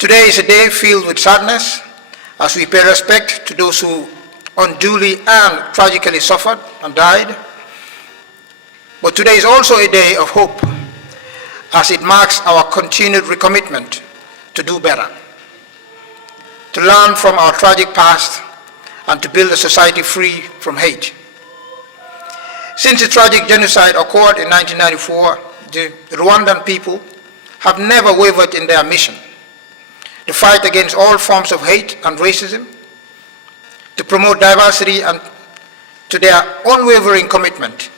Today is a day filled with sadness as we pay respect to those who unduly and tragically suffered and died. But today is also a day of hope as it marks our continued recommitment to do better, to learn from our tragic past and to build a society free from hate. Since the tragic genocide occurred in 1994, the Rwandan people have never wavered in their mission: the fight against all forms of hate and racism, to promote diversity, and to their unwavering commitment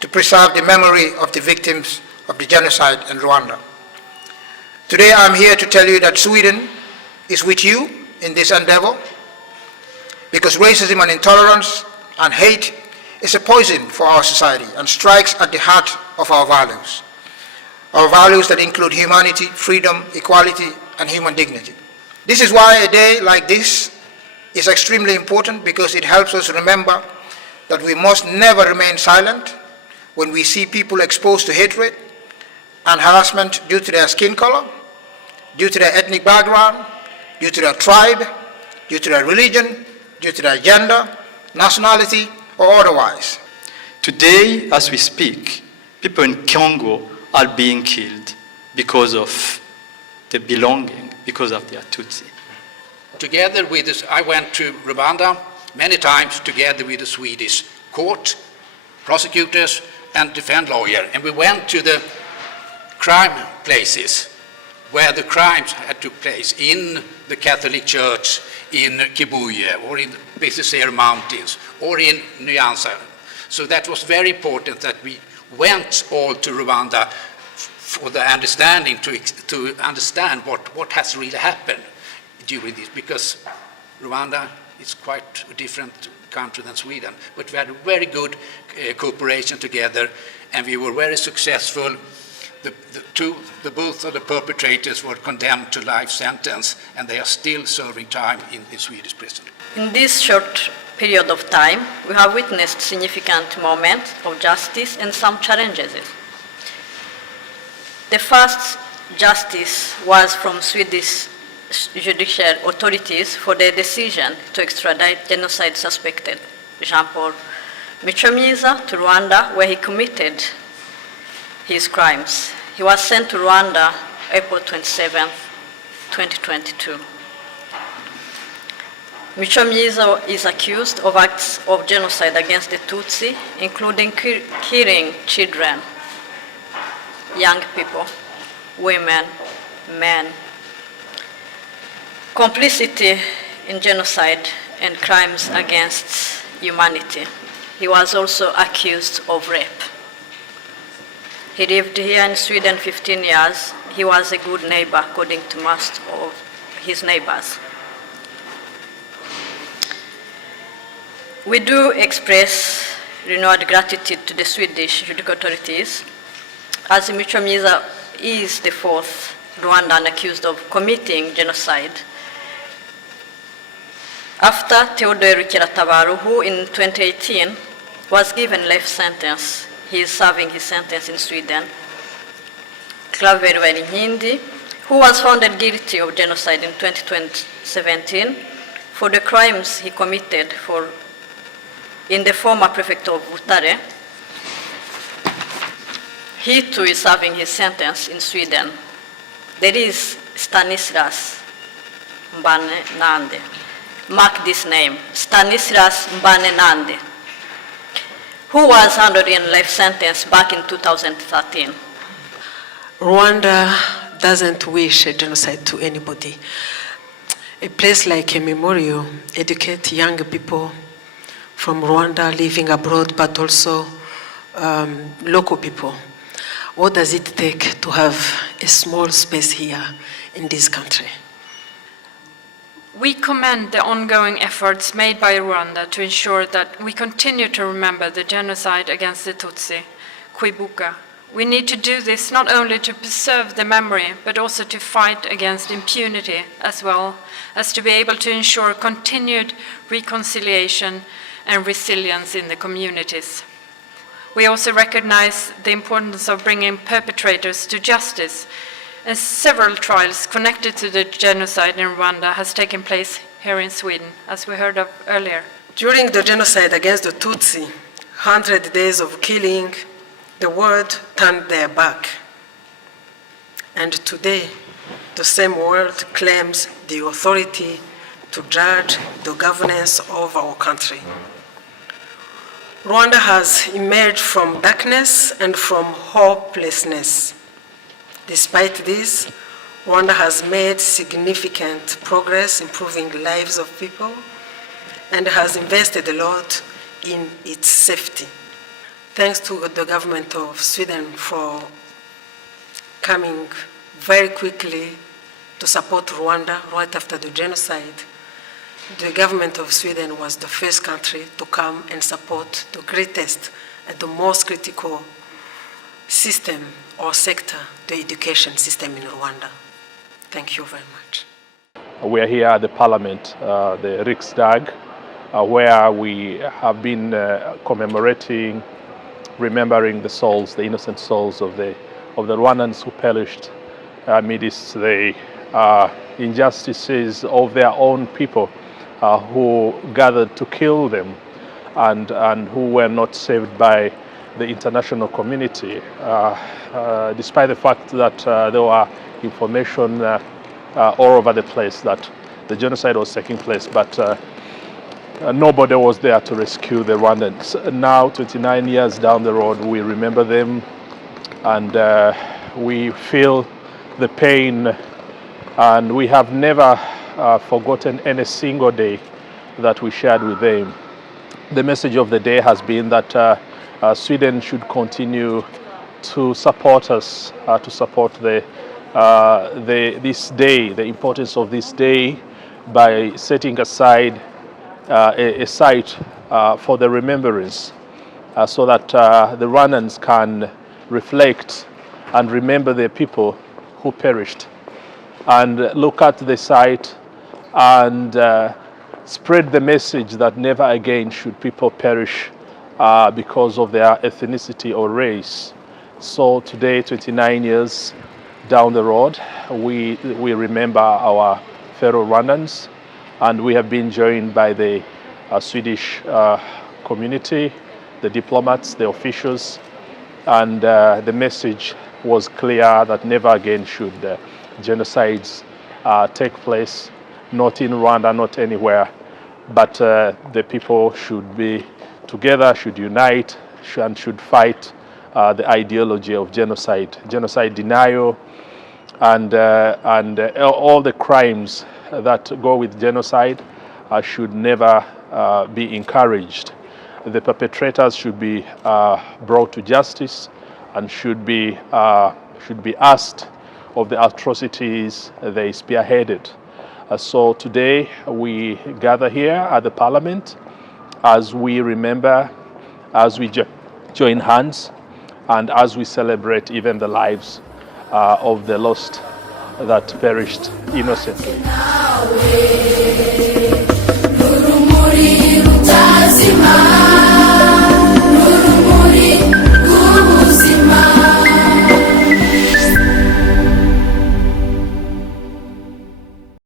to preserve the memory of the victims of the genocide in Rwanda. Today I'm here to tell you that Sweden is with you in this endeavor, because racism and intolerance and hate is a poison for our society and strikes at the heart of our values that include humanity, freedom, equality, and human dignity. This is why a day like this is extremely important, because it helps us remember that we must never remain silent when we see people exposed to hatred and harassment due to their skin color, due to their ethnic background, due to their tribe, due to their religion, due to their gender, nationality, or otherwise. Today, as we speak, people in Congo are being killed because of their belonging, because of their Tutsi. Together with this, I went to Rwanda many times together with the Swedish court, prosecutors, and defense lawyer, and we went to the crime places where the crimes had took place, in the Catholic Church, in Kibuye, or in the Bisesero Mountains, or in Nyanza. So that was very important that we went all to Rwanda for the understanding, to understand what has really happened during this, because Rwanda is quite a different country than Sweden, but we had a very good cooperation together, and we were very successful. Both of the perpetrators were condemned to life sentence, and they are still serving time in Swedish prison. In this short period of time, we have witnessed significant moments of justice and some challenges. The first justice was from Swedish judicial authorities for their decision to extradite genocide suspected Jean-Paul Michomyiza to Rwanda, where he committed his crimes. He was sent to Rwanda April 27, 2022. Michomyiza is accused of acts of genocide against the Tutsi, including killing children, young people, women, men, complicity in genocide and crimes against humanity. He was also accused of rape. He lived here in Sweden 15 years. He was a good neighbor, according to most of his neighbors. We do express renewed gratitude to the Swedish judicial authorities, as Michomyiza is the fourth Rwandan accused of committing genocide. After Theodore Kiratabaru, who in 2018 was given life sentence, he is serving his sentence in Sweden. Claver Hindi, who was found guilty of genocide in 2017 for the crimes he committed in the former prefecture of Butare. He too is serving his sentence in Sweden. There is Stanislas Mbanenande. Mark this name, Stanislas Mbanenande, who was handed in life sentence back in 2013. Rwanda doesn't wish a genocide to anybody. A place like a memorial educates young people from Rwanda living abroad, but also local people. What does it take to have a small space here in this country? We commend the ongoing efforts made by Rwanda to ensure that we continue to remember the genocide against the Tutsi, Kwibuka. We need to do this not only to preserve the memory, but also to fight against impunity, as well as to be able to ensure continued reconciliation and resilience in the communities. We also recognize the importance of bringing perpetrators to justice and several trials connected to the genocide in Rwanda has taken place here in Sweden, as we heard of earlier. During the genocide against the Tutsi, 100 days of killing, the world turned their back. And today, the same world claims the authority to judge the governance of our country. Rwanda has emerged from darkness and from hopelessness. Despite this, Rwanda has made significant progress improving the lives of people and has invested a lot in its safety. Thanks to the government of Sweden for coming very quickly to support Rwanda right after the genocide. The government of Sweden was the first country to come and support the greatest and the most critical system or sector, the education system in Rwanda. Thank you very much. We are here at the Parliament, the Riksdag, where we have been commemorating, remembering the souls, the innocent souls of the Rwandans who perished amidst the injustices of their own people who gathered to kill them and who were not saved by the international community, despite the fact that there were information all over the place that the genocide was taking place, but nobody was there to rescue the Rwandans. Now, 29 years down the road, we remember them and we feel the pain, and we have never forgotten any single day that we shared with them. The message of the day has been that Sweden should continue to support us, to support this day, the importance of this day, by setting aside a site for the remembrance, so that the Rwandans can reflect and remember their people who perished, and look at the site and spread the message that never again should people perish because of their ethnicity or race. So today, 29 years down the road, we remember our fellow Rwandans, and we have been joined by the Swedish community, the diplomats, the officials, and the message was clear that never again should genocides take place, not in Rwanda, not anywhere, but the people should be together, should unite, and should fight the ideology of genocide denial, and all the crimes that go with genocide should never be encouraged. The perpetrators should be brought to justice and should be asked of the atrocities they spearheaded. So today we gather here at the Parliament as we remember, as we join hands, and as we celebrate even the lives of the lost that perished innocently. Urumuri rutazima